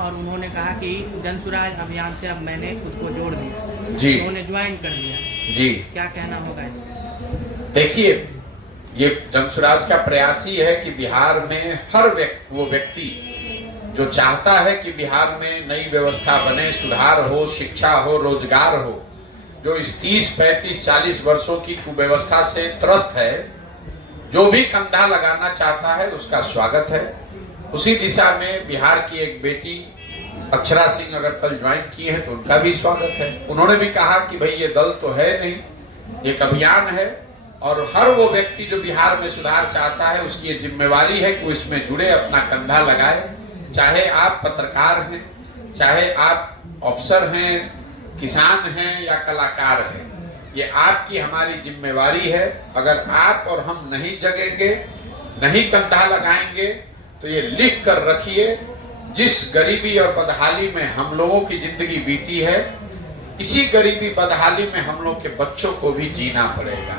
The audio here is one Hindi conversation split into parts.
और उन्होंने कहा कि जनसुराज अभियान से अब मैंने खुद को जोड़ दिया जी, उन्होंने ज्वाइन कर लिया जी। क्या कहना होगा इस पर? देखिए, ये जनसुराज का प्रयास ही है कि बिहार में हर वो व्यक्ति जो चाहता है कि बिहार में नई व्यवस्था बने, सुधार हो, शिक्षा हो, रोजगार हो, जो इस 30, 35, 40 वर्षों की कुव्यवस्था से त्रस्त है, जो भी कंधा लगाना चाहता है उसका स्वागत है। उसी दिशा में बिहार की एक बेटी अक्षरा सिंह अगर कल ज्वाइन की है तो उनका भी स्वागत है। उन्होंने भी कहा कि भाई ये दल तो है नहीं, एक अभियान है और हर वो व्यक्ति जो बिहार में सुधार चाहता है उसकी ये जिम्मेवारी है कि वो इसमें जुड़े, अपना कंधा लगाए। चाहे आप पत्रकार हैं, चाहे आप अफसर हैं, किसान हैं या कलाकार हैं, ये आपकी हमारी जिम्मेवारी है। अगर आप और हम नहीं जगेंगे, नहीं कंधा लगाएंगे तो ये लिख कर रखिए, जिस गरीबी और बदहाली में हम लोगों की जिंदगी बीती है, इसी गरीबी बदहाली में हम लोग के बच्चों को भी जीना पड़ेगा।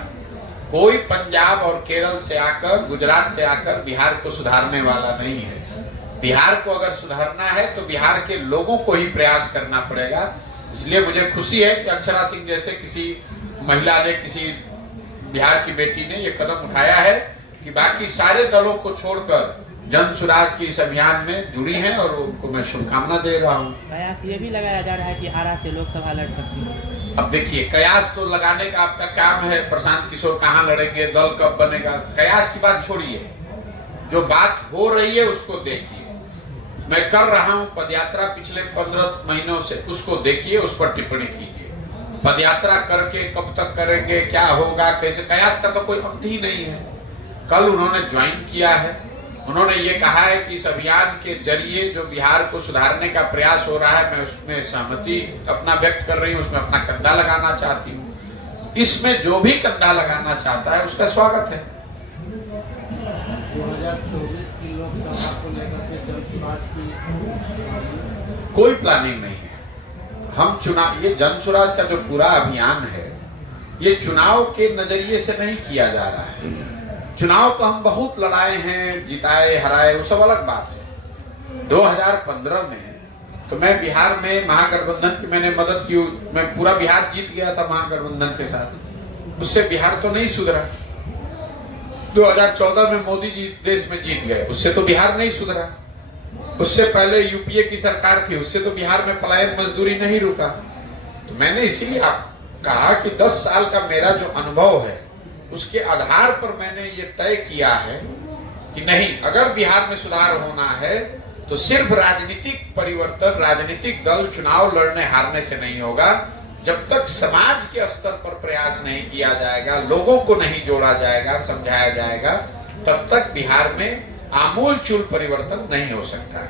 कोई पंजाब और केरल से आकर, गुजरात से आकर बिहार को सुधारने वाला नहीं है। बिहार को अगर सुधारना है तो बिहार के लोगों को ही प्रयास करना पड़ेगा। इसलिए मुझे खुशी है कि अक्षरा सिंह जैसे किसी महिला ने, किसी बिहार की बेटी ने ये कदम उठाया है कि बाकी सारे दलों को छोड़कर जनसुराज की इस अभियान में जुड़ी हैं और उनको मैं शुभकामना दे रहा हूँ। कयास ये भी लगाया जा रहा है कि आरा से लोकसभा लड़ सकती है। अब देखिए, कयास तो लगाने का आपका काम है। प्रशांत किशोर कहाँ लड़ेंगे, दल कब बनेगा, कयास की बात छोड़िए, जो बात हो रही है उसको देखिए। मैं कर रहा हूँ पदयात्रा पिछले 15 महीनों से, उसको देखिए, उस पर टिप्पणी कीजिए। पदयात्रा करके कब तक करेंगे, क्या होगा, कैसे, कयास का तो कोई अंत ही नहीं है। कल उन्होंने ज्वाइन किया है, उन्होंने ये कहा है कि इस अभियान के जरिए जो बिहार को सुधारने का प्रयास हो रहा है, मैं उसमें सहमति अपना व्यक्त कर रही हूँ, उसमें अपना कंधा लगाना चाहती हूँ। इसमें जो भी कंधा लगाना चाहता है उसका स्वागत है। 2024 की लोकसभा को लेकर के जनसुराज की कोई प्लानिंग नहीं है। हम चुनाव, ये जनसुराज का जो पूरा अभियान है, ये चुनाव के नजरिए से नहीं किया जा रहा है। चुनाव तो हम बहुत लड़ाए हैं, जिताए, हराए, वो सब अलग बात है। 2015 में तो मैं बिहार में महागठबंधन की मैंने मदद की, मैं पूरा बिहार जीत गया था महागठबंधन के साथ। उससे बिहार तो नहीं सुधरा। 2014 में मोदी जी देश में जीत गए, उससे तो बिहार नहीं सुधरा। उससे पहले यूपीए की सरकार थी, उससे तो बिहार में पलायन मजदूरी नहीं रुका। तो मैंने इसीलिए आपको कहा कि 10 साल का मेरा जो अनुभव है उसके आधार पर मैंने ये तय किया है कि नहीं, अगर बिहार में सुधार होना है तो सिर्फ राजनीतिक परिवर्तन, राजनीतिक दल चुनाव लड़ने हारने से नहीं होगा। जब तक समाज के स्तर पर प्रयास नहीं किया जाएगा, लोगों को नहीं जोड़ा जाएगा, समझाया जाएगा, तब तक बिहार में आमूल चूल परिवर्तन नहीं हो सकता।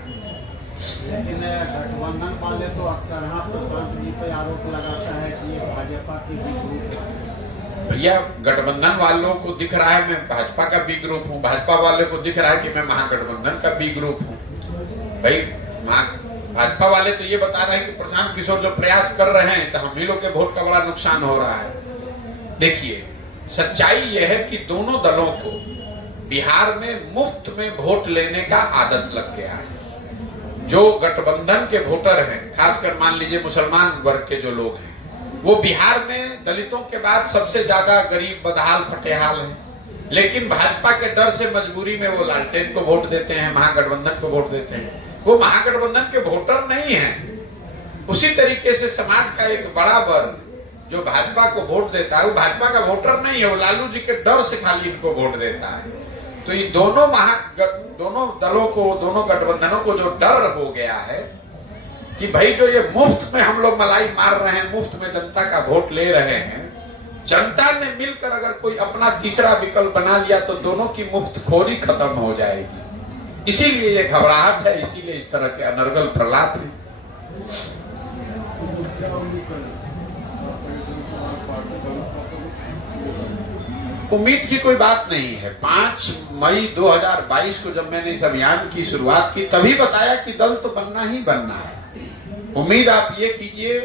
लेकिन गठबंधन वाले तो अक्सर प्रशांत जी पर आरोप लगाता है कि ये भाजपा की बी ग्रुप है। भैया, गठबंधन वालों को दिख रहा है मैं भाजपा का बी ग्रुप हूँ, भाजपा वाले को दिख रहा है कि मैं महागठबंधन का बी ग्रुप हूँ। भाई, भाजपा वाले तो ये बता रहे हैं कि प्रशांत किशोर जो प्रयास कर रहे हैं तो हम ही लोग के वोट का बड़ा नुकसान हो रहा है। देखिए, सच्चाई यह है कि दोनों दलों को बिहार में मुफ्त में वोट लेने का आदत लग गया है। जो गठबंधन के वोटर हैं, खासकर मान लीजिए मुसलमान वर्ग के जो लोग हैं, वो बिहार में दलितों के बाद सबसे ज्यादा गरीब, बदहाल, फटेहाल है। लेकिन भाजपा के डर से मजबूरी में वो लालटेन को वोट देते हैं, महागठबंधन को वोट देते हैं। वो महागठबंधन के वोटर नहीं हैं। उसी तरीके से समाज का एक बड़ा वर्ग जो भाजपा को वोट देता है, वो भाजपा का वोटर नहीं है, वो लालू जी के डर से खाली इनको वोट देता है। तो ये दोनों दलों को, दोनों गठबंधनों को जो डर हो गया है कि भाई जो ये मुफ्त में हम लोग मलाई मार रहे हैं, मुफ्त में जनता का वोट ले रहे हैं, जनता ने मिलकर अगर कोई अपना तीसरा विकल्प बना लिया तो दोनों की मुफ्तखोरी खत्म हो जाएगी। इसीलिए ये घबराहट है, इसीलिए इस तरह के अनर्गल प्रलाप हैं। उम्मीद की कोई बात नहीं है। 5 मई 2022 को जब मैंने इस अभियान की शुरुआत की, तभी बताया कि दल तो बनना ही बनना है। उम्मीद आप ये कीजिए,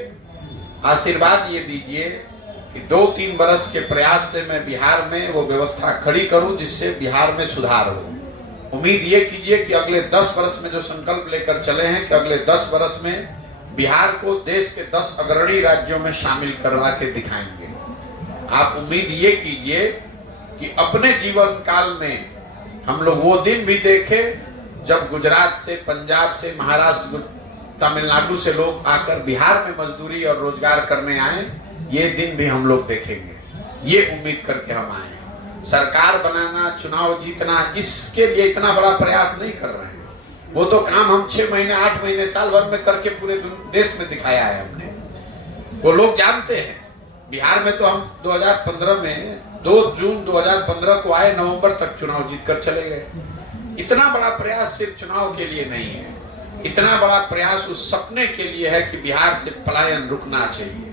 आशीर्वाद ये दीजिए कि 2-3 बरस के प्रयास से मैं बिहार में वो व्यवस्था खड़ी करूं जिससे बिहार में सुधार हो। उम्मीद ये कीजिए कि अगले 10 वर्ष में जो संकल्प लेकर चले हैं कि अगले 10 वर्ष में बिहार को देश के 10 अग्रणी राज्यों में शामिल करवा के दिखाएंगे। आप उम्मीद ये कीजिए कि अपने जीवन काल में हम लोग वो दिन भी देखें जब गुजरात से, पंजाब से, महाराष्ट्र, तमिलनाडु से लोग आकर बिहार में मजदूरी और रोजगार करने आए। ये दिन भी हम लोग देखेंगे, ये उम्मीद करके हम आए। सरकार बनाना, चुनाव जीतना, इसके लिए इतना बड़ा प्रयास नहीं कर रहे हैं। वो तो काम हम 6 महीने, 8 महीने, साल भर में करके पूरे देश में दिखाया है हमने। वो लोग जानते हैं। बिहार में तो हम 2015 में 2 जून 2015 को आए, नवंबर तक चुनाव जीत कर चले गए। इतना बड़ा प्रयास सिर्फ चुनाव के लिए नहीं है, इतना बड़ा प्रयास उस सपने के लिए है कि बिहार से पलायन रुकना चाहिए।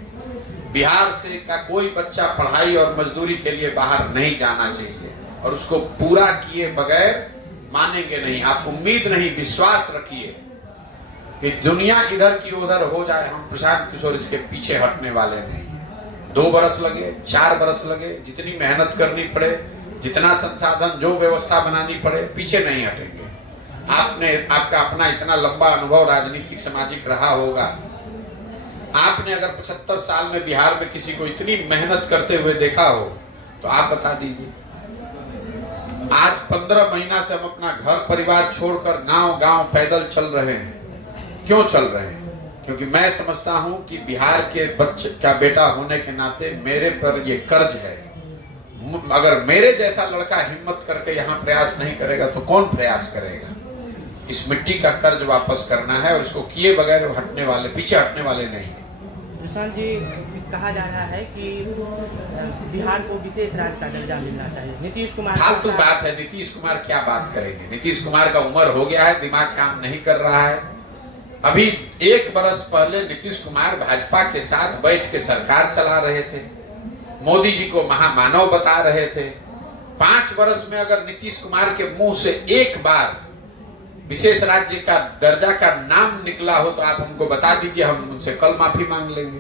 बिहार से का कोई बच्चा पढ़ाई और मजदूरी के लिए बाहर नहीं जाना चाहिए, और उसको पूरा किए बगैर मानेंगे नहीं। आप उम्मीद नहीं, विश्वास रखिए कि दुनिया इधर की उधर हो जाए, हम प्रशांत किशोर इसके पीछे हटने वाले नहीं हैं। 2 बरस लगे, 4 बरस लगे, जितनी मेहनत करनी पड़े, जितना संसाधन, जो व्यवस्था बनानी पड़े, पीछे नहीं हटेंगे। आपका अपना इतना लंबा अनुभव राजनीतिक सामाजिक रहा होगा। आपने अगर 75 साल में बिहार में किसी को इतनी मेहनत करते हुए देखा हो तो आप बता दीजिए। आज 15 महीना से हम अपना घर परिवार छोड़कर गांव-गांव पैदल चल रहे हैं। क्यों चल रहे हैं? क्योंकि मैं समझता हूं कि बिहार के बच्चे का बेटा होने के नाते मेरे पर ये कर्ज है। अगर मेरे जैसा लड़का हिम्मत करके यहाँ प्रयास नहीं करेगा तो कौन प्रयास करेगा? इस मिट्टी का कर्ज वापस करना है, और इसको किए बगैर हटने वाले, पीछे हटने वाले नहीं है। प्रशांत जी, कहा जा रहा है कि बिहार को विशेष राज्य का दर्जा मिलना चाहिए। नीतीश कुमार, फालतू बात है। नीतीश कुमार क्या बात करेंगे? नीतीश कुमार का उम्र हो गया है, दिमाग काम नहीं कर रहा है। अभी 1 बरस पहले नीतीश कुमार भाजपा के साथ बैठ के सरकार चला रहे थे, मोदी जी को महामानव बता रहे थे। 5 वर्ष में अगर नीतीश कुमार के मुंह से एक बार विशेष राज्य का दर्जा का नाम निकला हो तो आप हमको बता दीजिए, हम उनसे कल माफी मांग लेंगे।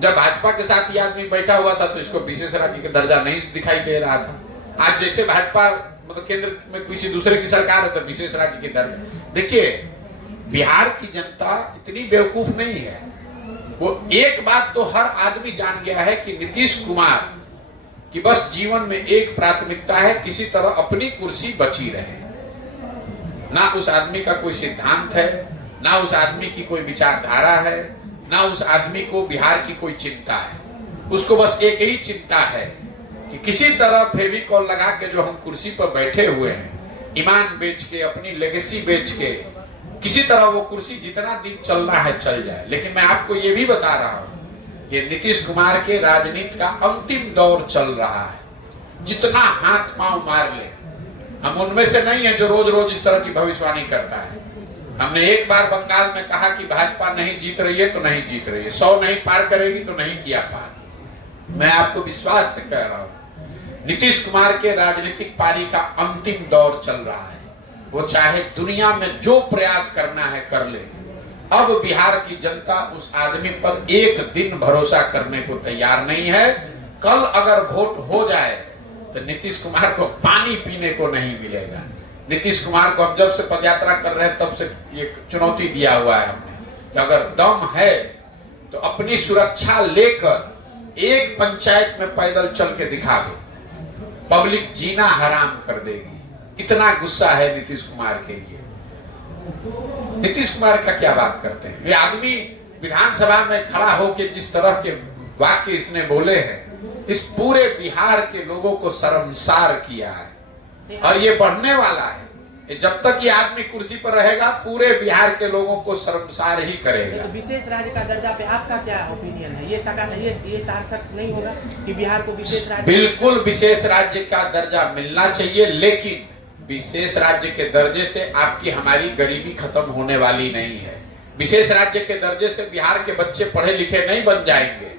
जब भाजपा के साथ ये आदमी बैठा हुआ था तो इसको विशेष राज्य का दर्जा नहीं दिखाई दे रहा था। आज जैसे भाजपा मतलब केंद्र में किसी दूसरे की सरकार है तो विशेष राज्य के दर्जा। देखिए, बिहार की जनता इतनी बेवकूफ नहीं है। वो एक बात तो हर आदमी जान गया है कि नीतीश कुमार की बस जीवन में एक प्राथमिकता है, किसी तरह अपनी कुर्सी बची रहे। ना उस आदमी का कोई सिद्धांत है, ना उस आदमी की कोई विचारधारा है, ना उस आदमी को बिहार की कोई चिंता है। उसको बस एक ही चिंता है कि किसी तरह फेविकॉल लगा के जो हम कुर्सी पर बैठे हुए हैं, ईमान बेच के, अपनी लेगेसी बेच के, किसी तरह वो कुर्सी जितना दिन चलना है चल जाए। लेकिन मैं आपको ये भी बता रहा हूं, ये नीतीश कुमार के राजनीति का अंतिम दौर चल रहा है। जितना हाथ पांव मार ले, हम उनमें से नहीं है जो रोज रोज इस तरह की भविष्यवाणी करता है। हमने एक बार बंगाल में कहा कि भाजपा नहीं जीत रही है तो नहीं जीत रही है, 100 नहीं पार करेगी तो नहीं किया पार। मैं आपको विश्वास से कह रहा हूं, नीतीश कुमार के राजनीतिक पारी का अंतिम दौर चल रहा है। वो चाहे दुनिया में जो प्रयास करना है कर ले। अब बिहार की जनता उस आदमी पर एक दिन भरोसा करने को तैयार नहीं है। कल अगर वोट हो जाए तो नीतीश कुमार को पानी पीने को नहीं मिलेगा। नीतीश कुमार को हम जब से पदयात्रा कर रहे हैं तब से ये चुनौती दिया हुआ है हमने कि अगर दम है तो अपनी सुरक्षा लेकर एक पंचायत में पैदल चल के दिखा दो, पब्लिक जीना हराम कर देगी। इतना गुस्सा है नीतीश कुमार के लिए। नीतीश कुमार का क्या बात करते हैं? ये आदमी विधानसभा में खड़ा होकर जिस तरह के वाक्य इसने बोले हैं, इस पूरे बिहार के लोगों को शर्मसार किया है, और ये बढ़ने वाला है। जब तक ये आदमी कुर्सी पर रहेगा पूरे बिहार के लोगों को शर्मसार ही करेगा। तो विशेष राज्य का दर्जा पे आपका क्या ओपिनियन है? ये सार्थक नहीं होगा कि बिहार को विशेष राज्य? बिल्कुल विशेष राज्य का दर्जा मिलना चाहिए, लेकिन विशेष राज्य के दर्जे से आपकी हमारी गरीबी खत्म होने वाली नहीं है। विशेष राज्य के दर्जे से बिहार के बच्चे पढ़े लिखे नहीं बन जाएंगे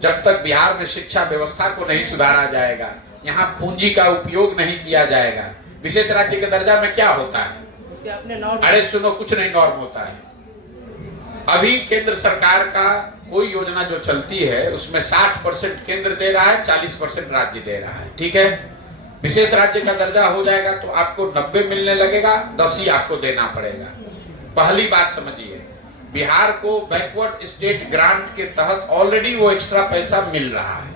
जब तक बिहार में शिक्षा व्यवस्था को नहीं सुधारा जाएगा, यहाँ पूंजी का उपयोग नहीं किया जाएगा। विशेष राज्य के दर्जा में क्या होता है? उसके अपने नॉर्म। अरे सुनो, कुछ नहीं नॉर्म होता है। अभी केंद्र सरकार का कोई योजना जो चलती है उसमें 60% केंद्र दे रहा है, 40% राज्य दे रहा है। ठीक है, विशेष राज्य का दर्जा हो जाएगा तो आपको 90 मिलने लगेगा, 10 ही आपको देना पड़ेगा। पहली बात समझिए, बिहार को बैकवर्ड स्टेट ग्रांट के तहत ऑलरेडी वो एक्स्ट्रा पैसा मिल रहा है,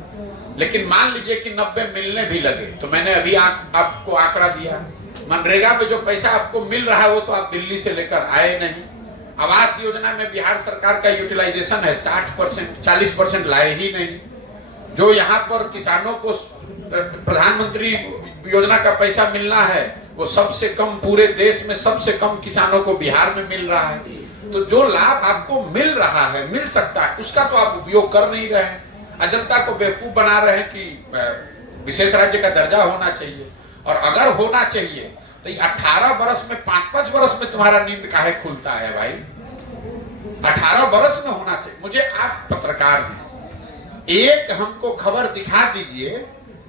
लेकिन मान लीजिए कि 90 मिलने भी लगे तो मैंने अभी आपको आंकड़ा दिया, मनरेगा में जो पैसा आपको मिल रहा है वो तो आप दिल्ली से लेकर आए नहीं। आवास योजना में बिहार सरकार का यूटिलाइजेशन है 60%, 40% लाए ही नहीं। जो यहाँ पर किसानों को प्रधानमंत्री योजना का पैसा मिलना है वो सबसे कम, पूरे देश में सबसे कम किसानों को बिहार में मिल रहा है। तो जो लाभ आपको मिल रहा है, मिल सकता है, उसका तो आप उपयोग कर नहीं रहे हैं। जनता को बेवकूफ बना रहे हैं कि विशेष राज्य का दर्जा होना चाहिए, और अगर होना चाहिए तो 18 बरस में 5-5 बरस में तुम्हारा नींद काहे खुलता है भाई? 18 बरस में होना चाहिए। मुझे आप पत्रकार हैं, एक हमको खबर दिखा दीजिए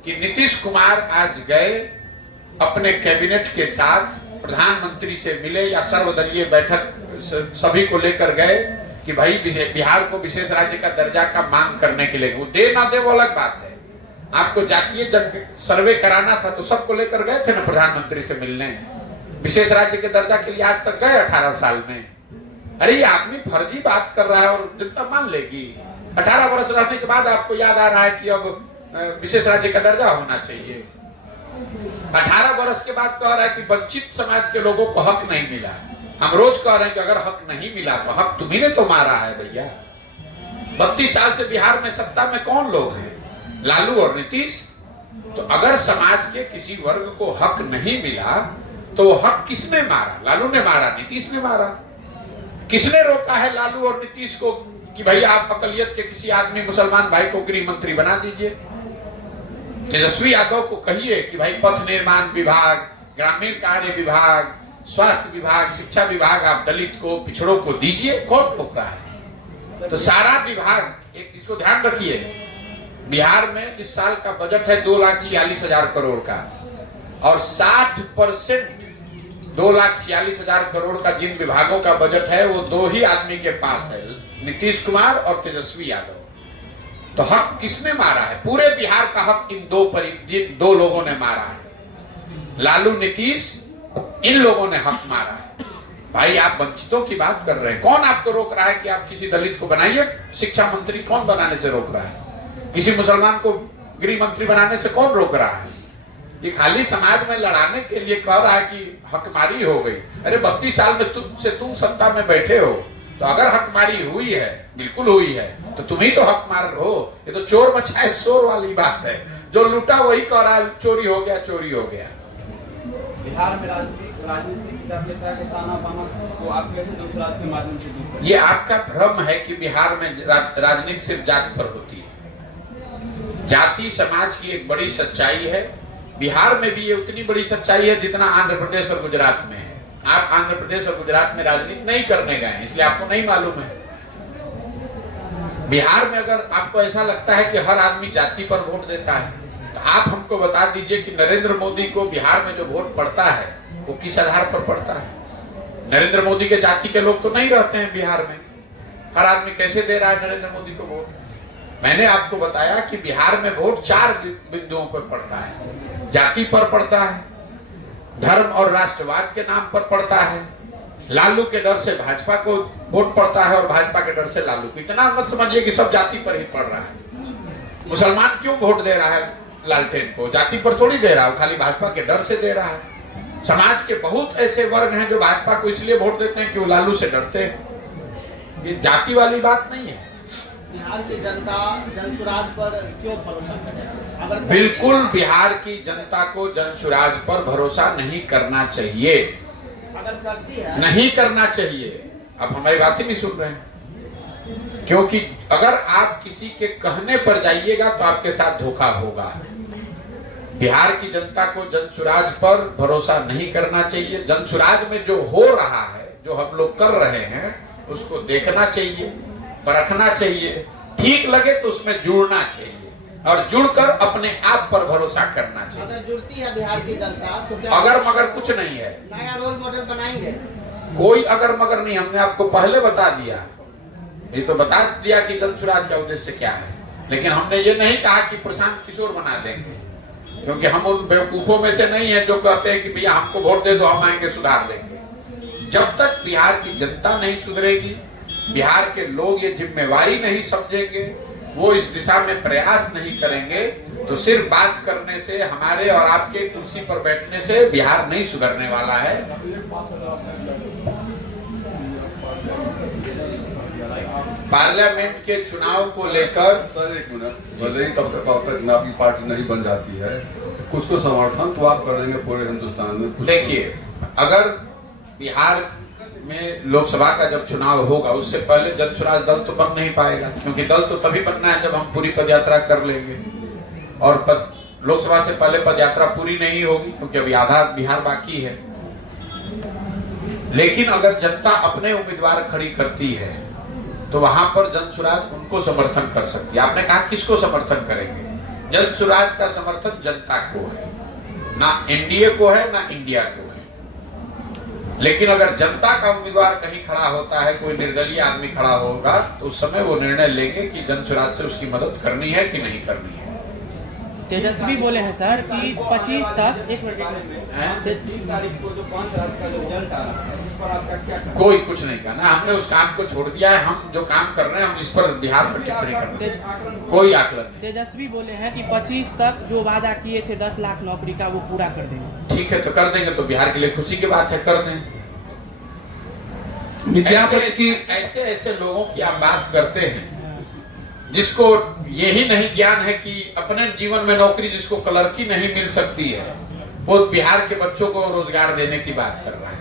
कि नीतीश कुमार आज गए अपने कैबिनेट के साथ प्रधानमंत्री से मिले या सर्वदलीय बैठक सभी को लेकर गए कि भाई बिहार को विशेष राज्य का दर्जा का मांग करने के लिए, वो दे ना दे वो अलग बात है। आपको जातीय सर्वे कराना था तो सबको लेकर गए थे ना प्रधानमंत्री से मिलने। विशेष राज्य के दर्जा के लिए आज तक गए 18 साल में? अरे ये आदमी फर्जी बात कर रहा है और जनता मान लेगी। 18 वर्ष रहने के बाद आपको याद आ रहा है कि अब विशेष राज्य का दर्जा होना चाहिए। 18 वर्ष के बाद कह रहा है कि वंचित समाज के लोगों को हक नहीं मिला। हम रोज कह रहे हैं कि अगर हक नहीं मिला तो हक तुम्ही ने तो मारा है भैया। 32 साल से बिहार में सत्ता में कौन लोग हैं? लालू और नीतीश। तो अगर समाज के किसी वर्ग को हक नहीं मिला तो वो हक किसने मारा? लालू ने मारा, नीतीश ने मारा। किसने रोका है लालू और नीतीश को कि भाई आप अकलियत के किसी आदमी मुसलमान भाई को गृह मंत्री बना दीजिए? तेजस्वी यादव को कहिए कि भाई पथ निर्माण विभाग, ग्रामीण कार्य विभाग, स्वास्थ्य विभाग, शिक्षा विभाग आप दलित को, पिछड़ों को दीजिए। कौन रोक रहा है? तो सारा विभाग, एक इसको ध्यान रखिए, बिहार में इस साल का बजट है 2,46,000 करोड़ का, और 60% 2,46,000 करोड़ का जिन विभागों का बजट है वो दो ही आदमी के पास है, नीतीश कुमार और तेजस्वी यादव। तो हक किसने मारा है? पूरे बिहार का हक इन दो लोगों ने मारा है। लालू, नीतीश, इन लोगों ने हक मारा है। भाई आप वंचितों की बात कर रहे हैं, कौन आपको रोक रहा है कि आप किसी दलित को बनाइए शिक्षा मंत्री? कौन बनाने से रोक रहा है? किसी मुसलमान को गृह मंत्री बनाने से कौन रोक रहा है? ये खाली समाज में लड़ाने के लिए कह रहा है कि हकमारी हो गई। अरे 32 साल में तुम सत्ता में बैठे हो, तो अगर हकमारी हुई है, बिल्कुल हुई है, तो तुम ही तो हकमार हो। ये तो चोर मचाए शोर वाली बात है। जो लूटा वही कह रहा है चोरी हो गया, चोरी हो गया। बिहार में राजनीतिक जातीयता के ताना बाना को आप कैसे जनसुराज के माध्यम से दूर करें? ये आपका भ्रम है कि बिहार में राजनीति सिर्फ जात पर होती है। जाति समाज की एक बड़ी सच्चाई है। बिहार में भी ये उतनी बड़ी सच्चाई है जितना आंध्र प्रदेश और गुजरात में है। आप आंध्र प्रदेश और गुजरात में राजनीति नहीं करने गए, इसलिए आपको नहीं मालूम है। बिहार में अगर आपको ऐसा लगता है कि हर आदमी जाति पर वोट देता है, तो आप हमको बता दीजिए कि नरेंद्र मोदी को बिहार में जो वोट पड़ता है वो किस आधार पर पड़ता है? नरेंद्र मोदी के जाति के लोग तो नहीं रहते हैं बिहार में। हर आदमी कैसे दे रहा है नरेंद्र मोदी को वोट? मैंने आपको बताया कि बिहार में वोट 4 बिंदुओं पर पड़ता है। जाति पर पड़ता है, धर्म और राष्ट्रवाद के नाम पर पड़ता है, लालू के डर से भाजपा को वोट पड़ता है और भाजपा के डर से लालू को। इतना मत समझिए कि सब जाति पर ही पड़ रहा है। मुसलमान क्यों वोट दे रहा है लालटेन को? जाति पर थोड़ी दे रहा है, खाली भाजपा के डर से दे रहा है। समाज के बहुत ऐसे वर्ग हैं जो भाजपा को इसलिए वोट देते हैं कि वो लालू से डरते हैं। ये जाति वाली बात नहीं है। बिहार की जनता जनसुराज पर क्यों भरोसा करे? बिल्कुल बिहार की जनता को जनसुराज पर भरोसा नहीं करना चाहिए। अगर करती है, नहीं करना चाहिए। आप हमारी बात ही नहीं सुन रहे हैं, क्योंकि अगर आप किसी के कहने पर जाइएगा तो आपके साथ धोखा होगा। बिहार की जनता को जनसुराज पर भरोसा नहीं करना चाहिए। जनसुराज में जो हो रहा है, जो हम लोग कर रहे हैं, उसको देखना चाहिए, परखना चाहिए, ठीक लगे तो उसमें जुड़ना चाहिए और जुड़कर अपने आप पर भरोसा करना चाहिए। अगर जुड़ती है बिहार की जनता तो क्या अगर मगर कुछ नहीं है, नया रोल मॉडल बनाएंगे? कोई अगर मगर नहीं। हमने आपको पहले बता दिया, ये तो बता दिया कि जनसुराज का उद्देश्य क्या है, लेकिन हमने ये नहीं कहा कि प्रशांत किशोर बना देंगे। क्योंकि हम उन बेवकूफों में से नहीं है जो कहते हैं कि भैया हमको वोट दे दो, हम आएंगे सुधार देंगे। जब तक बिहार की जनता नहीं सुधरेगी, बिहार के लोग ये जिम्मेवारी नहीं समझेंगे, वो इस दिशा में प्रयास नहीं करेंगे, तो सिर्फ बात करने से, हमारे और आपके कुर्सी पर बैठने से बिहार नहीं सुधरने वाला है। पार्लियामेंट के चुनाव को लेकर सर एक मिनट, भले ही तब तक आपकी पार्टी नहीं बन जाती है, कुछ को समर्थन तो आप करेंगे पूरे हिंदुस्तान में। देखिए, अगर बिहार में लोकसभा का जब चुनाव होगा, उससे पहले जन स्वराज दल तो बन नहीं पाएगा, क्योंकि दल तो तभी बनना है जब हम पूरी पदयात्रा कर लेंगे, और लोकसभा से पहले पदयात्रा पूरी नहीं होगी, क्योंकि अभी आधा बिहार बाकी है। लेकिन अगर जनता अपने उम्मीदवार खड़ी करती है तो वहां पर जन स्वराज उनको समर्थन कर सकती है। आपने कहा किसको समर्थन करेंगे? जन स्वराज का समर्थन जनता को है, ना एनडीए को है, ना इंडिया को है। लेकिन अगर जनता का उम्मीदवार कहीं खड़ा होता है, कोई निर्दलीय आदमी खड़ा होगा, तो उस समय वो निर्णय लेंगे कि जन स्वराज से उसकी मदद करनी है कि नहीं करनी है। तेजस्वी बोले हैं सर कि 25 तक, एक मिनट, 3 तारीख को जो 5 राज्य का जो जनता है, उस पर आपका क्या कहना? कोई कुछ नहीं करना, हमने उस काम को छोड़ दिया है। हम जो काम कर रहे हैं, हम इस पर बिहार पर टिप्पणी करते हैं, कोई आकलन नहीं। तेजस्वी बोले हैं कि 25 तक जो वादा किए थे 10 लाख नौकरी का, वो पूरा कर देंगे। ठीक है, तो कर देंगे, तो बिहार के लिए खुशी की बात है, कर दें। ऐसे लोगों की आप बात करते हैं जिसको यही नहीं ज्ञान है कि अपने जीवन में नौकरी, जिसको क्लर्की नहीं मिल सकती है, वो बिहार के बच्चों को रोजगार देने की बात कर रहा है।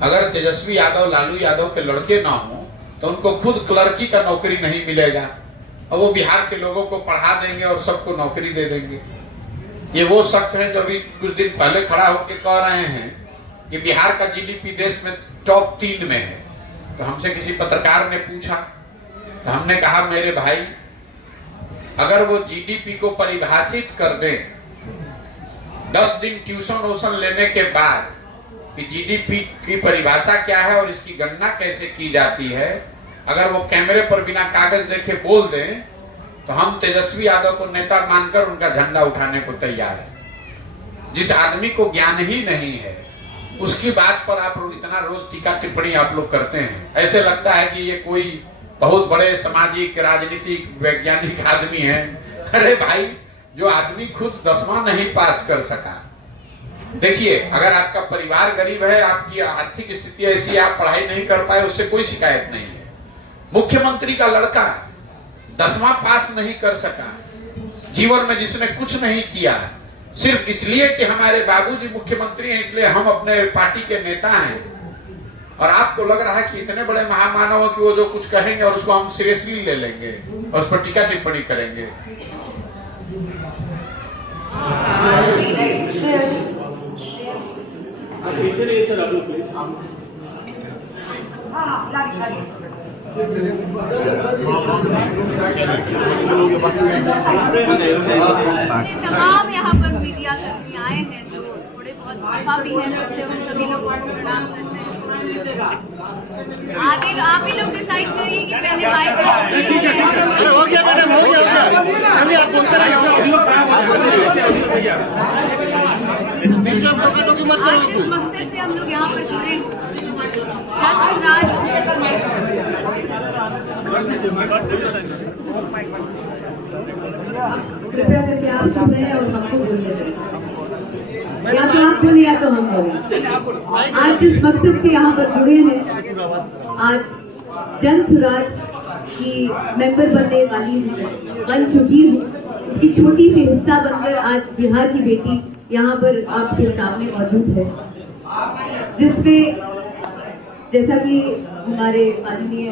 अगर तेजस्वी यादव, लालू यादव के लड़के ना हो तो उनको खुद क्लर्की का नौकरी नहीं मिलेगा, और वो बिहार के लोगों को पढ़ा देंगे और सबको नौकरी दे देंगे। ये वो शख्स है जो अभी कुछ दिन पहले खड़ा होकर कह रहे हैं कि बिहार का जीडीपी देश में टॉप 3 में है। तो हमसे किसी पत्रकार ने पूछा, तो हमने कहा मेरे भाई, अगर वो जीडीपी को परिभाषित कर दें 10 दिन ट्यूशन वोशन लेने के बाद कि जीडीपी की परिभाषा क्या है और इसकी गणना कैसे की जाती है, अगर वो कैमरे पर बिना कागज देखे बोल दें, तो हम तेजस्वी यादव को नेता मानकर उनका झंडा उठाने को तैयार है। जिस आदमी को ज्ञान ही नहीं है, उसकी बात पर आप इतना रोज टीका टिप्पणी आप लोग करते हैं। ऐसे लगता है कि ये कोई बहुत बड़े सामाजिक, राजनीतिक, वैज्ञानिक आदमी है। अरे भाई, जो आदमी खुद 10वां नहीं पास कर सका। देखिए, अगर आपका परिवार गरीब है, आपकी आर्थिक स्थिति ऐसी, आप पढ़ाई नहीं कर पाए, उससे कोई शिकायत नहीं है। मुख्यमंत्री का लड़का 10वां पास नहीं कर सका, जीवन में जिसने कुछ नहीं किया, सिर्फ इसलिए कि हमारे बाबूजी मुख्यमंत्री हैं, इसलिए हम अपने पार्टी के नेता हैं, और आपको लग रहा है कि इतने बड़े महामानव कि वो जो कुछ कहेंगे और उसको हम सीरियसली ले लेंगे और उस पर टीका टिप्पणी करेंगे। पीछे नहीं सर, आप लोग प्लीज। तमाम यहाँ पर मीडिया कर्मी आए हैं जो थोड़े बहुत वफा भी हैं मुझसे, उन सभी लोगों को प्रणाम करते हैं। आगे आप ही लोग डिसाइड करिए कि पहले माइक हो गया मैडम, हो गया। चलिए आप बोलते रहिए। आज जिस मकसद से हम लोग यहाँ पर जुड़े हैं, जन स्वराज, कृपया करके आप सुन रहे हैं और हमको बोलिए, या तो आप बोलिए या तो हम बोले। आज जिस मकसद से यहाँ पर जुड़े हैं, आज जन स्वराज की मेंबर बनने वाली हूँ, बन चुकी हूँ, उसकी छोटी सी हिस्सा बनकर आज बिहार की बेटी यहाँ पर आपके सामने मौजूद है, जिसपे जैसा कि हमारे माननीय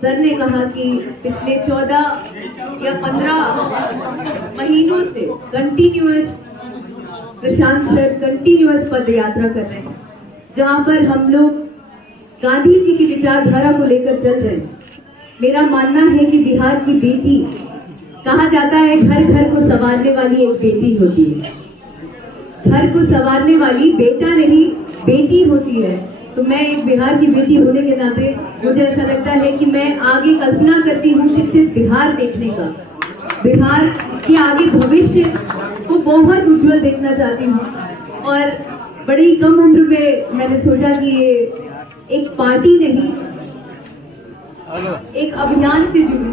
सर ने कहा कि पिछले 14 या 15 महीनों से कंटिन्यूअस प्रशांत सर कंटिन्यूअस पद यात्रा कर रहे हैं, जहां पर हम लोग गांधी जी की विचारधारा को लेकर चल रहे हैं। मेरा मानना है कि बिहार की बेटी, कहा जाता है घर घर को संवारने वाली एक बेटी होती है, घर को संवारने वाली बेटा नहीं बेटी होती है। तो मैं एक बिहार की बेटी होने के नाते मुझे ऐसा लगता है कि मैं आगे कल्पना करती हूँ शिक्षित बिहार देखने का, बिहार के आगे भविष्य को बहुत उज्जवल देखना चाहती हूँ। और बड़ी कम उम्र में मैंने सोचा कि ये एक पार्टी नहीं, एक अभियान से जुड़ी,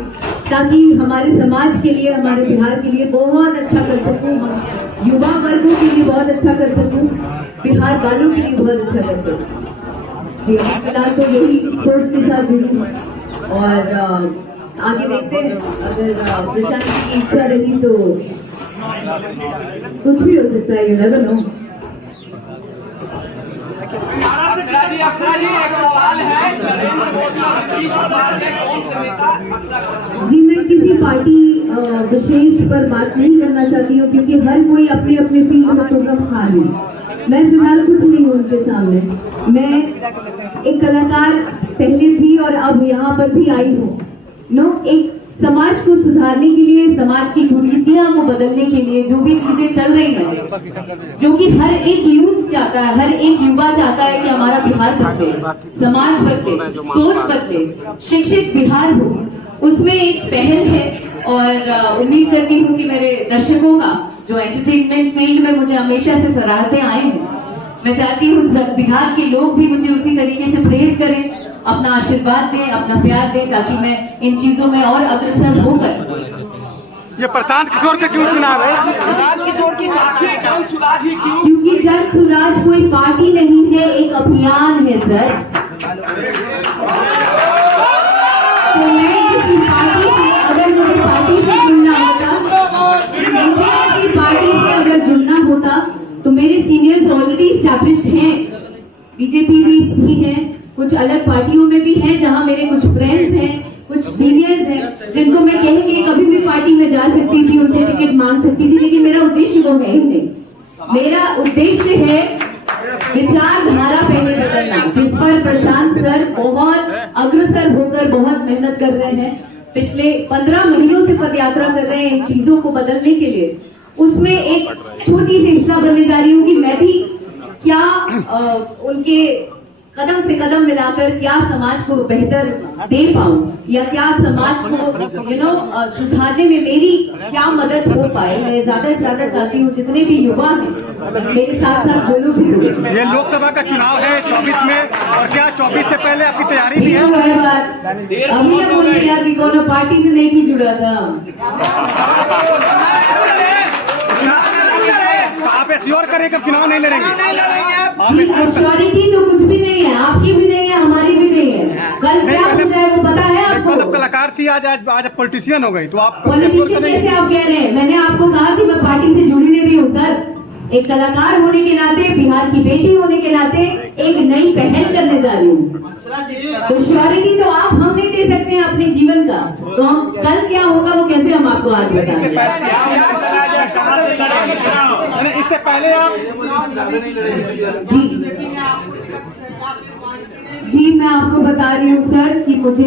ताकि हमारे समाज के लिए, हमारे बिहार के लिए बहुत अच्छा कर सकूं, हम युवा वर्गों के लिए बहुत अच्छा कर सकूं, बिहार वालों के लिए बहुत अच्छा कर सकूं। जी फिलहाल तो यही सोच के साथ जुड़ी हूँ और आगे देखते हैं। अगर प्रशांत की इच्छा रही तो कुछ भी हो सकता है, यू नेवर नो। अक्षरा जी एक सवाल है, नरेंद्र मोदी और नीतीश कुमार में कौन से नेता? जी मैं किसी पार्टी विशेष पर बात नहीं करना चाहती हूँ, क्योंकि हर कोई अपने अपने फील्ड में प्रोग्राम खा है। मैं फिलहाल कुछ नहीं हूँ उनके सामने। मैं एक कलाकार पहले थी और अब यहाँ पर भी आई हूँ। एक समाज को सुधारने के लिए, समाज की कुरीतियां को बदलने के लिए जो भी चीजें चल रही हैं, जो कि हर एक यूथ चाहता है, हर एक युवा चाहता है कि हमारा बिहार बदले, समाज बदले, सोच बदले, शिक्षित बिहार हो, उसमें एक पहल है। और उम्मीद करती हूँ कि मेरे दर्शकों का, जो एंटरटेनमेंट फील्ड में मुझे हमेशा से सराहते आए हैं, मैं चाहती हूँ बिहार के लोग भी मुझे उसी तरीके से प्रेज करें, अपना आशीर्वाद दें, अपना प्यार दें, ताकि मैं इन चीजों में और अग्रसर होकर। ये प्रशांत किशोर के क्यों चुना रहे? प्रशांत किशोर की साथी जन सुराज ही क्यों? क्योंकि जन सुराज कोई पार्टी नहीं है, एक अभियान है सर। तो मैं किसी पार्टी से, अगर मुझे पार्टी से जुड़ना होता, मुझे किसी पार्टी से अगर जुड़ना होता तो मेरे सीनियर्स ऑलरेडी एस्टैब्लिश्ड हैं, बीजेपी भी हैं, कुछ अलग पार्टियों में भी हैं, जहां मेरे कुछ फ्रेंड्स हैं, कुछ सीनियर्स हैं, जिनको मैं कह के कभी भी पार्टी में जा सकती थी, उनसे टिकट मांग सकती थी, लेकिन मेरा उद्देश्य वो है ही नहीं। मेरा उद्देश्य है विचारधारा पहले बदलना, जिस पर प्रशांत सर बहुत अग्रसर होकर बहुत मेहनत कर रहे हैं। पिछले 15 महीनों से पदयात्रा कर रहे हैं इन चीजों को बदलने के लिए। उसमें एक छोटी सी हिस्सा बनने जा रही हूँ कि मैं भी क्या उनके कदम से कदम मिलाकर क्या समाज को बेहतर दे पाऊं, या क्या समाज को सुधारने में मेरी क्या मदद हो पाए। मैं ज्यादा से ज्यादा चाहती हूँ जितने भी युवा हैं मेरे साथ साथ वो लोग भी जुड़े। ये लोकसभा का चुनाव है 24 में, और क्या 24 से पहले आपकी तैयारी भी है? अभी तक बोल दिया कि कोनो पार्टी से नहीं की जुड़ा था। आप एश्योर करें कि चुनाव नहीं लड़ेंगे? श्योरिटी तो कुछ भी नहीं है, आपकी भी नहीं है, हमारी भी नहीं है। कल क्या हो जाए वो पता है आपको? कल कलाकार थी, आज पॉलिटिशियन हो गई, तो आप पॉलिटिशियन कैसे आप कह रहे हैं? मैंने आपको कहा कि मैं पार्टी से जुड़ी नहीं रही हूँ सर। एक कलाकार होने के नाते, बिहार की बेटी होने के नाते एक नई पहल करने जा रही हूँ। तो श्योरिटी तो हम नहीं दे सकते हैं अपने जीवन का, तो हम कल क्या होगा वो कैसे हम आपको आज बताएं? इससे पहले आप जी मैं आपको बता रही हूँ सर कि मुझे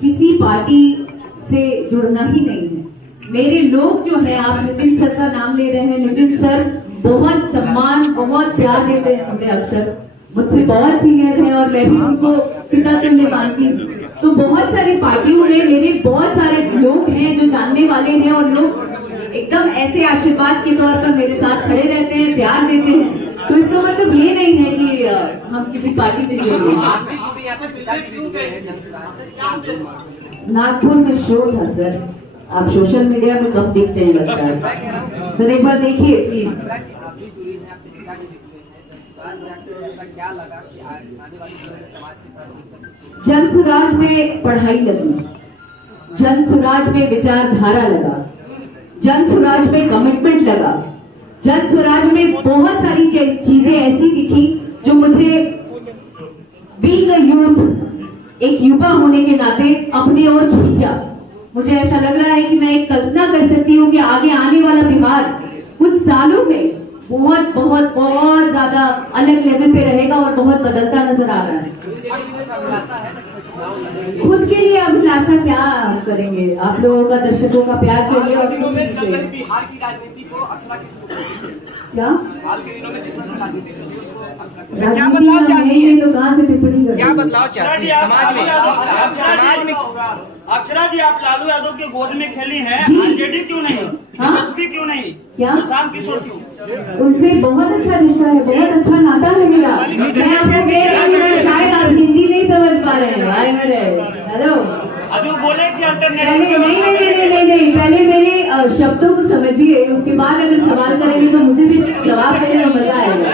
किसी पार्टी से जुड़ना ही नहीं है। मेरे लोग जो है, आप नितिन सर का नाम ले रहे हैं, नितिन सर बहुत सम्मान, बहुत प्यार देते हैं मुझे, अक्सर मुझसे बहुत सीनियर हैं और मैं भी उनको पिता तुल्य मानती हूँ। तो बहुत सारी पार्टियों में मेरे बहुत सारे लोग हैं जो जानने वाले हैं, और लोग एकदम ऐसे आशीर्वाद के तौर पर मेरे साथ खड़े रहते हैं, प्यार देते हैं। तो इसका मतलब ये नहीं है कि हम किसी पार्टी से जुड़ गए। नागपुर में शो था सर, आप सोशल मीडिया में कब देखते हैं लगता है सर, एक बार देखिए प्लीज। जन सुराज में पढ़ाई लगी, जन सुराज में विचारधारा लगा, जन सुराज में कमिटमेंट लगा, जन स्वराज में बहुत सारी चीजें ऐसी दिखी जो मुझे बीइंग अ यूथ, एक युवा होने के नाते अपनी ओर खींचा। मुझे ऐसा लग रहा है कि मैं एक कल्पना कर सकती हूँ कि आगे आने वाला बिहार कुछ सालों में बहुत बहुत बहुत ज्यादा अलग लेवल पे रहेगा और बहुत बदलता नजर आ रहा है। खुद के लिए अभिलाषा क्या करेंगे, आप लोगों का, दर्शकों का प्यार चाहिए और कुछ नहीं चाहिए। बिहार की राजनीति को अक्षरा किसको क्या हाल के दिनों में जिस तरह से राजनीति चल रही है उसको राजनीति में मैं ये तो कहाँ से टिप्पणी कर क्या बदलाव चाहती है समाज में? समाज में अक्षरा जी, आप लालू यादव के गोद में खेली हैं, जी। आरजेडी क्यों नहीं, हाँ? बीएसपी क्यों नहीं, क्या? प्रशांत किशोर क्यों? उनसे बहुत अच्छा रिश्ता है, बहुत अच्छा नाता है मेरा। मैं आपको कह रही हूँ, शायद आप हिंदी नहीं समझ पा रहे हैं भाई मेरे। हेलो, अभी बोले कि पहले नहीं, पहले मेरे शब्दों को समझिए, उसके बाद अगर सवाल करेंगे तो मुझे भी जवाब देने में मजा आएगा।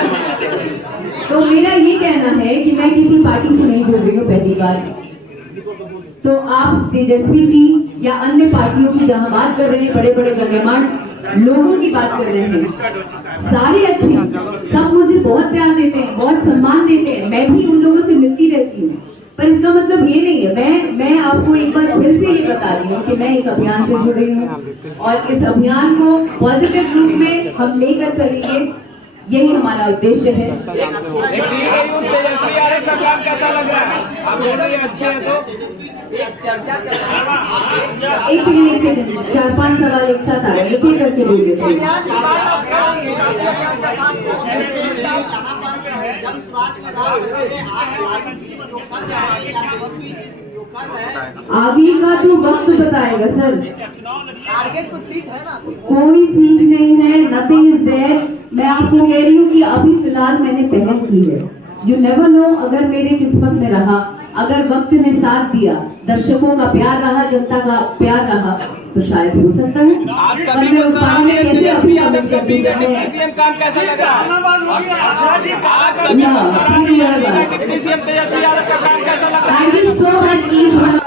तो मेरा ये कहना है कि मैं किसी पार्टी से नहीं जुड़ रही हूँ पहली बार। तो आप तेजस्वी जी या अन्य पार्टियों की जहां बात कर रहे हैं, बड़े बड़े गण्यमान्य लोगों की बात कर रहे हैं, सारे अच्छे, सब मुझे बहुत प्यार देते हैं, बहुत सम्मान देते हैं, मैं भी उन लोगों से मिलती रहती हूँ। पर इसका मतलब ये नहीं है, मैं आपको एक बार फिर से ये बता रही हूँ कि मैं एक अभियान से जुड़ रही हूँ और इस अभियान को पॉजिटिव रूप में हम लेकर चलेंगे, यही हमारा उद्देश्य है। तेजस्वी यादव का काम कैसा लग रहा है? आप दोनों ये अच्छे हैं तो एक सेकंड, 4-5 सवाल एक साथ आ रहे हैं, एक एक करके बोलिए। आगे का तो वक्त बताएगा सर। कोई सीट नहीं है, नथिंग इज देयर। मैं आपको कह रही हूँ कि अभी फिलहाल मैंने पहल की है। यू नेवर नो, अगर मेरे किस्मत में रहा, अगर वक्त ने साथ दिया, दर्शकों का प्यार रहा, जनता का प्यार रहा, तो शायद हो सकता है। पर मैं उस बारे में कैसे अभी कमेंट कर दूंगा? टेक्नीशियन काम कैसा लग रहा है? अक्षरा जी, या, टेक्नीशियन तेजस्वी यादव का काम कैसा लग रहा है? Thank you so much each one.